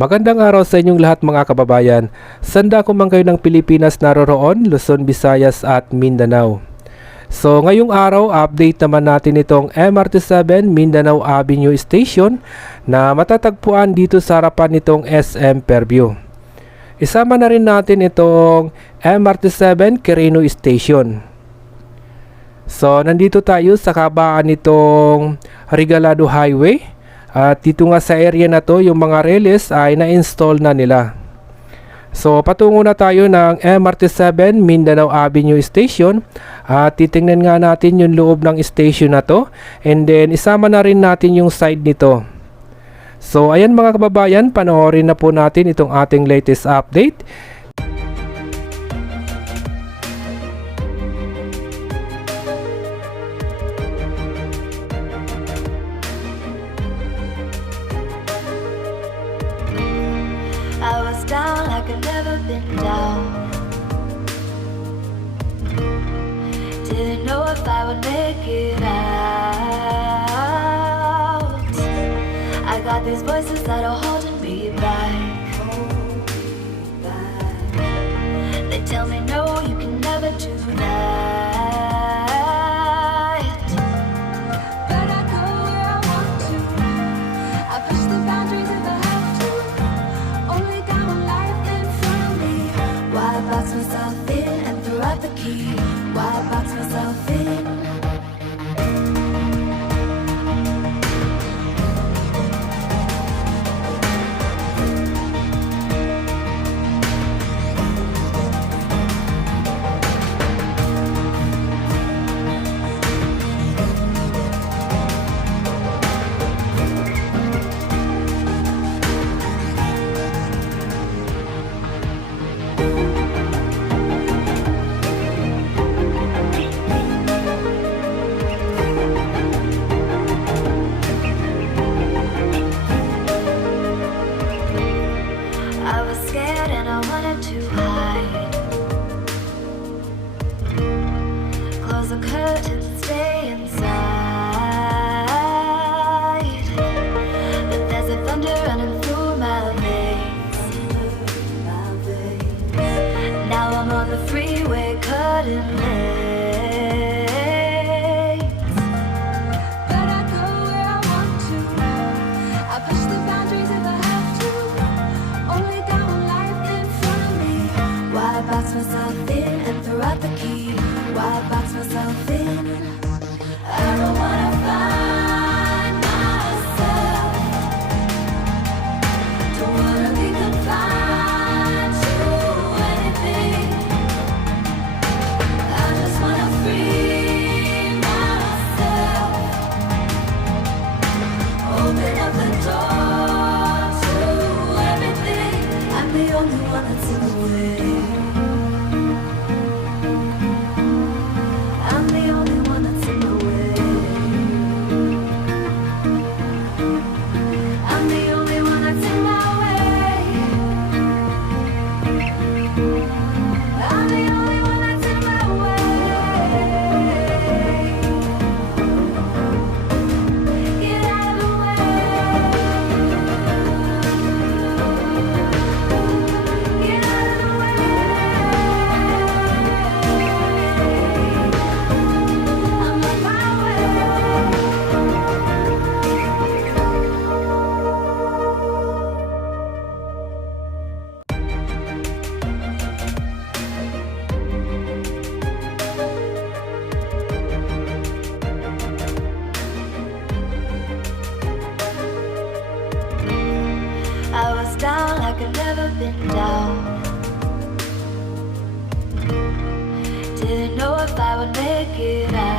Magandang araw sa inyong lahat mga kababayan. Sanda ko man kayo ng Pilipinas naroroon, Luzon, Visayas at Mindanao. So ngayong araw, update naman natin itong MRT7 Mindanao Avenue Station na matatagpuan dito sa harapan nitong SM Fairview. Isama na rin natin itong MRT7 Quirino Station. So nandito tayo sa kabaan nitong Regalado Highway. At dito nga sa area na to, yung mga reles ay na-install na nila. So patungo na tayo ng MRT7 Mindanao Avenue Station. At titingnan nga natin yung loob ng station na to. And then isama na rin natin yung side nito. So ayan mga kababayan, panoorin na po natin itong ating latest update. I was down like I've never been down. Didn't know if I would make it out. I got these voices that are holding me back. They tell me no, you can never do that. But I go where I want to. I push the boundaries if I have to. Only got one life in front of me. Why box myself in and throw out the key? Why box myself in? I was scared and I wanted to hide. Close the curtains, stay inside. But there's a thunder running through my veins. Now I'm on the freeway cutting lanes. But I go where I want to. I push the boundaries if I have to. Only got one life in front of me. Why box myself in and throw out the key? Why box myself in? I don't wanna find myself. Don't wanna be confined to anything. I just wanna free myself. Open up the door to everything. I'm the only one that's in the way. I'm the only one that's in the way. I'm the only one that's in my way. I'm the only one that's in my way. Get out of the way. Get out of the way. I'm on my way. I was down like I've never been down. Didn't know if I would make it out.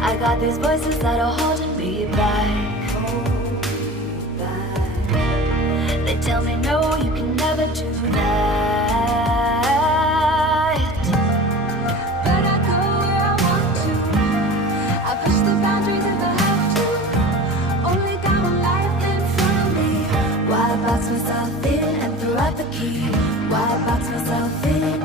I got these voices that are holding me back. They tell me no, you can never do that. But I go where I want to. I push the boundaries if I have to. Only got one life in front of me. Why box myself in and throw out the key? Why box myself in?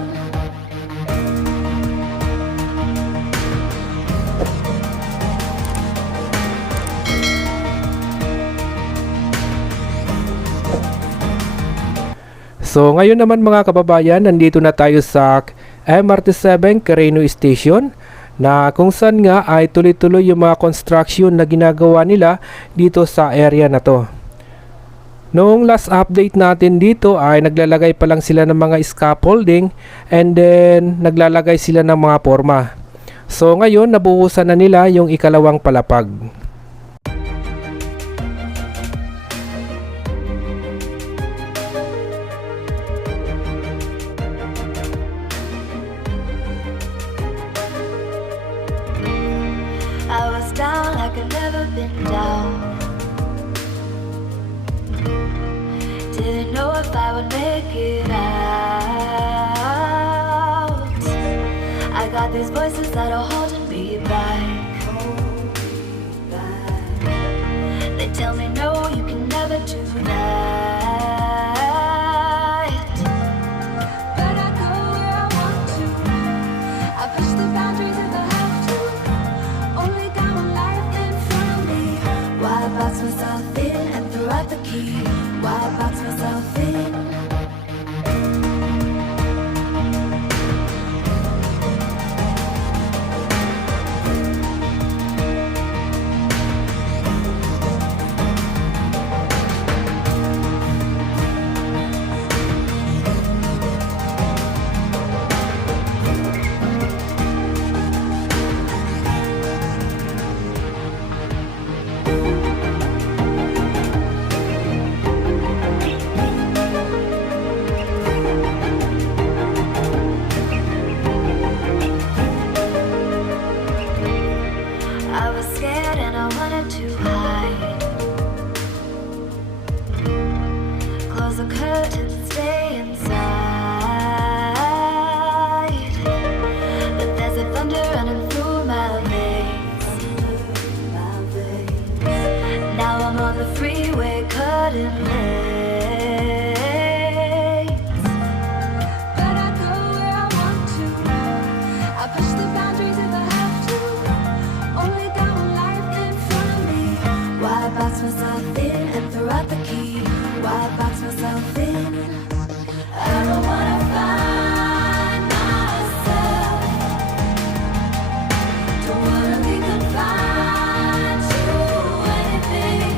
So ngayon naman mga kababayan, nandito na tayo sa MRT7 Carino Station na kung saan nga ay tuloy-tuloy yung mga construction na ginagawa nila dito sa area na to. Noong last update natin dito ay naglalagay pa lang sila ng mga scaffolding and then naglalagay sila ng mga forma. So ngayon nabuhusan na nila yung ikalawang palapag. I was down like I've never been down. Didn't know if I would make it out. I got these voices that are holding me back. They tell me no, you can never do that. But I go where I want to. I push the boundaries if I have to. Only got one life in front of me. Why box myself in and throw out the key? Why box myself in? I was scared and I wanted to hide. Close the curtains, stay inside. But there's a thunder running through my veins. Now I'm on the freeway cutting lanes. But I go where I want to. I push the boundaries if I have to. Only got one life in front of me. Why box myself in and throw out the key? Why box myself in? I don't wanna find myself. Don't wanna be confined to anything.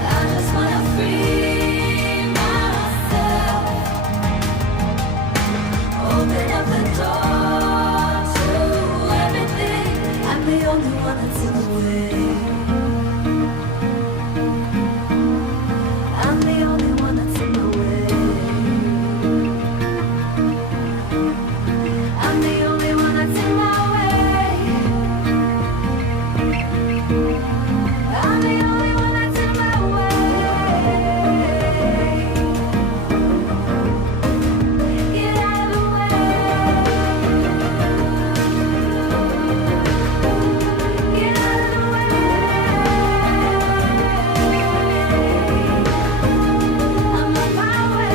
I just wanna free myself. Open up the door to everything. I'm the only one that's in the way. I'm the only one that's in the way. I'm the only one that's in my way. I'm the only one that's in my way. Get out of the way. Get out of the way. I'm on my way.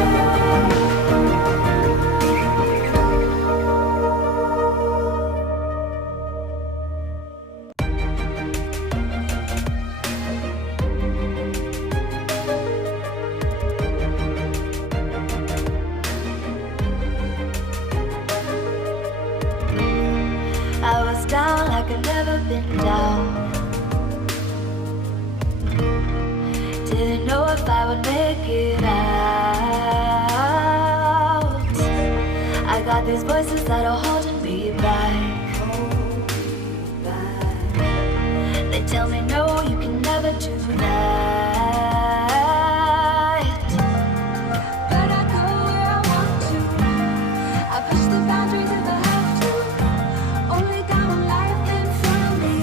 I was down like I've never been down. Didn't know if I would make it out. I got these voices that are holding me back. They tell me no, you can never do that. But I go where I want to. I push the boundaries if I have to. Only got one life in front of me.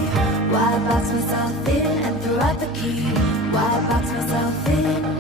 Why box myself in and throw out the key? Why box myself in?